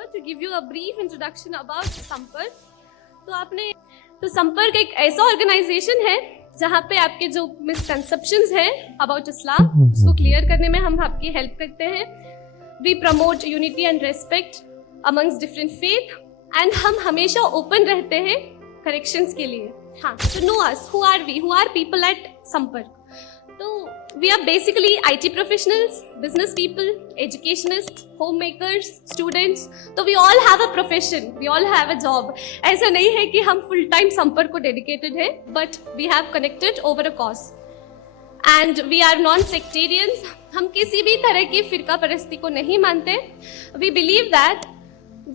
here to give you a brief introduction about संपर्क। तो संपर्क एक ऐसा ऑर्गेनाइजेशन है जहाँ पे आपके जो मिसकंसेप्शंस हैं अबाउट इस्लाम उसको क्लियर करने में हम आपकी हेल्प करते हैं। We promote unity and respect amongst different faith and हम हमेशा ओपन रहते हैं करेक्शंस के लिए। हाँ, तो know us, who are people at Sampark. तो we are basically IT professionals, business people, educationists, homemakers, students. तो we all have a profession, we all have a job. ऐसा नहीं है कि हम full time संपर्क को dedicated है, but we have connected over a cause. And we are non-sectarians. हम किसी भी तरह की फिरका परस्ती को नहीं मानते. We believe that,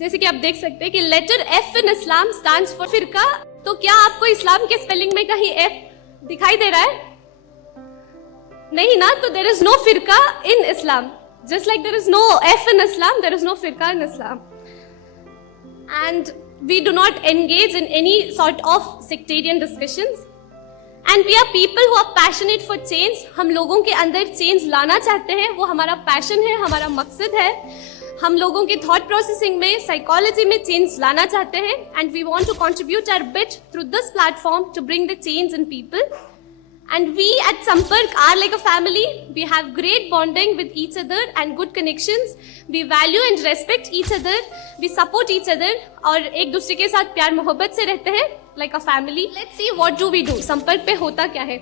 जैसे कि आप देख सकते हैं कि letter F in Islam stands for फिरका। तो क्या आपको इस्लाम के स्पेलिंग में कहीं F दिखाई दे रहा है? नहीं ना, तो there is no फिरका in Islam. Just like there is no F in Islam, there is no फिरका in Islam. And we do not engage in any sort of sectarian discussions. And we are people who are passionate for change. हम लोगों के अंदर change लाना चाहते हैं, वो हमारा passion है, हमारा मकसद है। हम लोगों के thought processing में, psychology में change लाना चाहते हैं, and we want to contribute our bit through this platform to bring the change in people. And we at Sampark are like a family. We have great bonding with each other and good connections. We value and respect each other. We support each other. और एक दूसरे के साथ प्यार मोहब्बत से रहते हैं like a family. Let's see what do we do. संपर्क पे होता क्या है?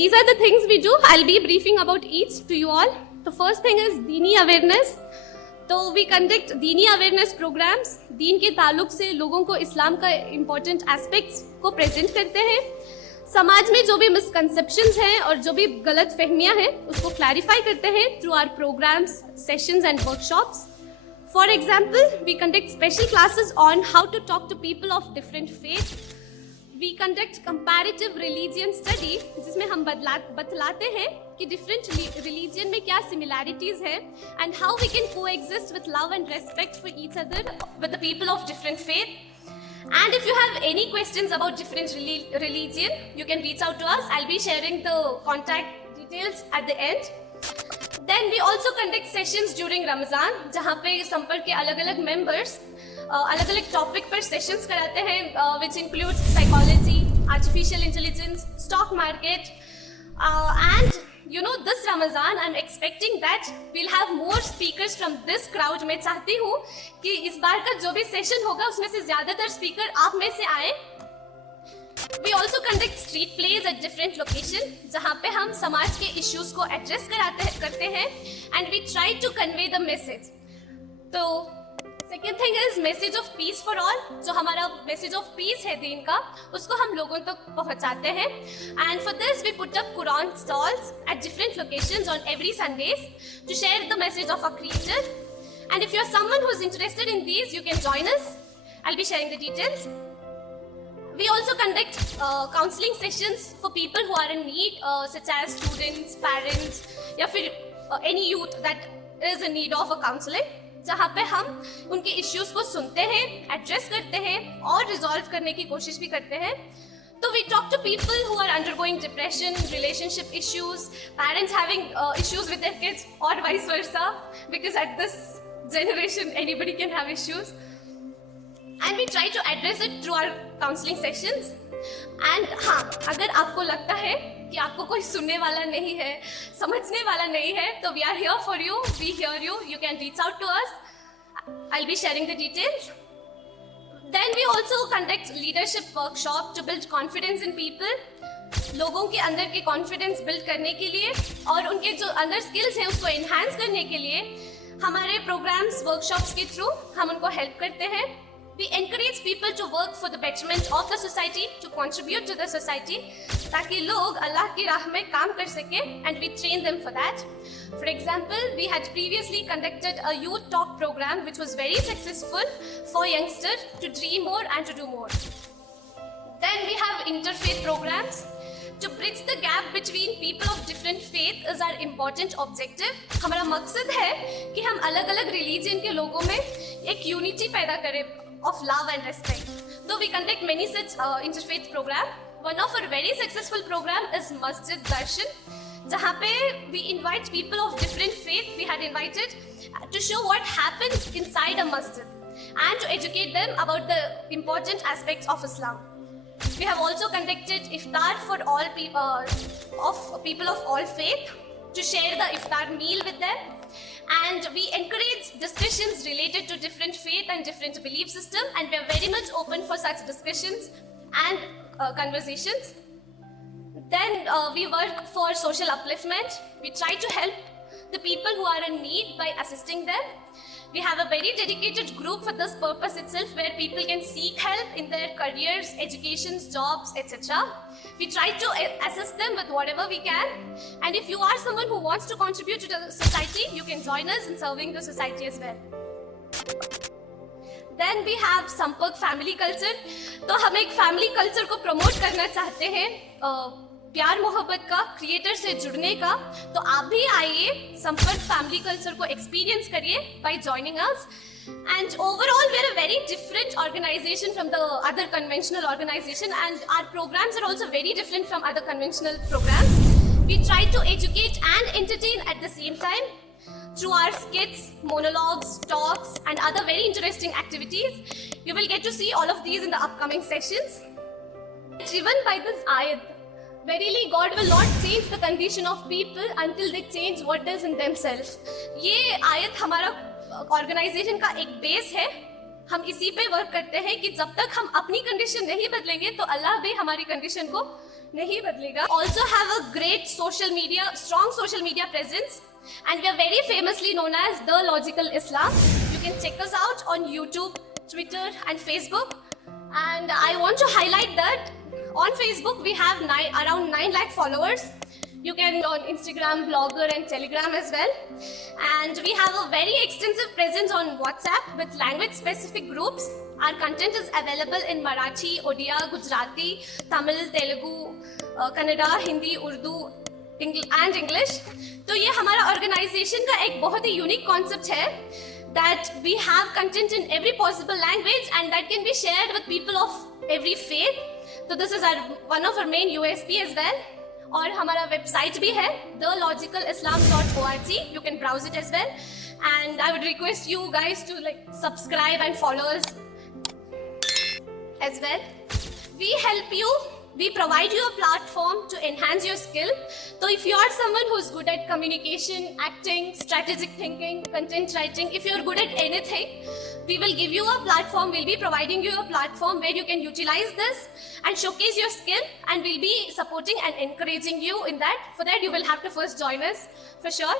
These are the things we do. I'll be briefing about each to you all. The first thing is दीनी awareness. तो we conduct दीनी awareness programs. दीन के ताल्लुक से लोगों को इस्लाम का important aspects को present करते हैं। समाज में जो भी मिसकंसेप्शंस हैं और जो भी गलत फहमियां हैं उसको क्लैरिफाई करते हैं through our programs, sessions and workshops. For example, we conduct special classes on how to talk to people of different faith. We conduct comparative religion study, जिसमें हम बतलाते हैं कि डिफरेंट रिलीजियन में क्या सिमिलैरिटीज है and how we can coexist with love and respect for each other with the people of different faith. And if you have any questions about different religion, you can reach out to us. I'll be sharing the contact details at the end. Then we also conduct sessions during Ramadan, जहाँ पे संपर्क के अलग-अलग members अलग-अलग topic पर sessions कराते हैं, which includes psychology, artificial intelligence, stock market, and you know, this Ramadan I'm expecting that we'll have more speakers from this crowd. मैं चाहती हूँ कि इस बार का जो भी सेशन होगा उसमें से ज्यादातर स्पीकर आप में से आए। We also conduct street plays at different location, जहाँ पे हम समाज के issues को address करते हैं and we try to convey the message. तो second thing is message of peace for all. जो हमारा मैसेज ऑफ पीस है दीन का, उसको हम लोगों तक पहुंचाते हैं। And for this we put up Quran stalls at different locations on every Sundays to share the message of a creator. And if you are someone who is interested in these, you can join us. I will be sharing the details. We also conduct counseling sessions for people who are in need, such as students, parents, या फिर any youth that is in need of a counseling, जहाँ पे हम उनके issues को सुनते हैं, address करते हैं और रिजॉल्व करने की कोशिश भी करते हैं। तो we talk to people who are undergoing depression, relationship issues, parents having issues with their kids और vice versa, because at this generation anybody can have issues and we try to address it through our counselling sessions. And हाँ, अगर आपको लगता है कि आपको कोई सुनने वाला नहीं है, समझने वाला नहीं है, तो we are here for you, we here you, you can reach out to us. I will be sharing the details. Then we also conduct leadership workshop to build confidence in people. लोगों के अंदर के confidence build करने के लिए और उनके जो अंदर स्किल्स हैं उसको एनहांस करने के लिए हमारे प्रोग्राम्स, वर्कशॉप्स के थ्रू हम उनको हेल्प करते हैं। We encourage people to work for the betterment of the society, to contribute to the society, ताकि लोग अल्लाह की राह में काम कर सके, and we train them for that. For example, we had previously conducted a youth talk program which was very successful for youngsters to dream more and to do more. Then we have interfaith programs. To bridge the gap between people of different faith is our important objective. हमारा मकसद है कि हम अलग-अलग religion के लोगों में एक unity पैदा करें of love and respect. So we conduct many such interfaith program. One of our very successful program is Masjid Darshan, जहाँ पे we invite people of different faith. We had invited to show what happens inside a masjid. and to educate them about the important aspects of Islam. We have also conducted iftar for all people of all faith to share the iftar meal with them, and we encourage discussions related to different faith and different belief system, and we are very much open for such discussions and conversations. Then we work for social upliftment. We try to help the people who are in need by assisting them. We have a very dedicated group for this purpose itself, where people can seek help in their careers, educations, jobs, etc. We try to assist them with whatever we can. And if you are someone who wants to contribute to the society, you can join us in serving the society as well. Then we have संपर्क family culture. तो हम एक family culture को promote करना चाहते हैं, प्यार मोहब्बत का, क्रिएटर से जुड़ने का. तो आप भी आइए, संपर्क फैमिली कल्चर को एक्सपीरियंस करिए by joining us. And overall, we are a very different organization from the other conventional organization, and our programs are also very different from other conventional programs. We try to educate and entertain at the same time through our skits, monologues, talks, and other very interesting activities. You will get to see all of these in the upcoming sessions. Driven by this ayat, verily God will not change the condition of people until they change what is in themselves. ये आयत हमारा organisation का एक base है. हम इसी पे work करते हैं कि जब तक हम अपनी कंडीशन नहीं बदलेंगे तो अल्लाह भी हमारी कंडीशन को नहीं बदलेगा. Also have a great strong social media presence, and we are very famously known as The Logical Islam. You can check us out on YouTube, Twitter, and Facebook. And I want to highlight that on Facebook we have around 9 lakh followers. You can on Instagram, Blogger, and Telegram as well. And we have a very extensive presence on WhatsApp with language-specific groups. Our content is available in Marathi, Odia, Gujarati, Tamil, Telugu, Kannada, Hindi, Urdu, and English. तो ये हमारा organization का एक बहुत ही unique concept है, that we have content in every possible language and that can be shared with people of every faith. So this is one of our main USP as well. और हमारा website भी है thelogicalislam.org. You can browse it as well. And I would request you guys to subscribe and follow us as well. We help you. We provide you a platform to enhance your skill. So if you are someone who's good at communication, acting, strategic thinking, content writing, if you're good at anything, we will give you a platform. We'll be providing you a platform where you can utilize this and showcase your skill, and we'll be supporting and encouraging you in that. For that, you will have to first join us for sure.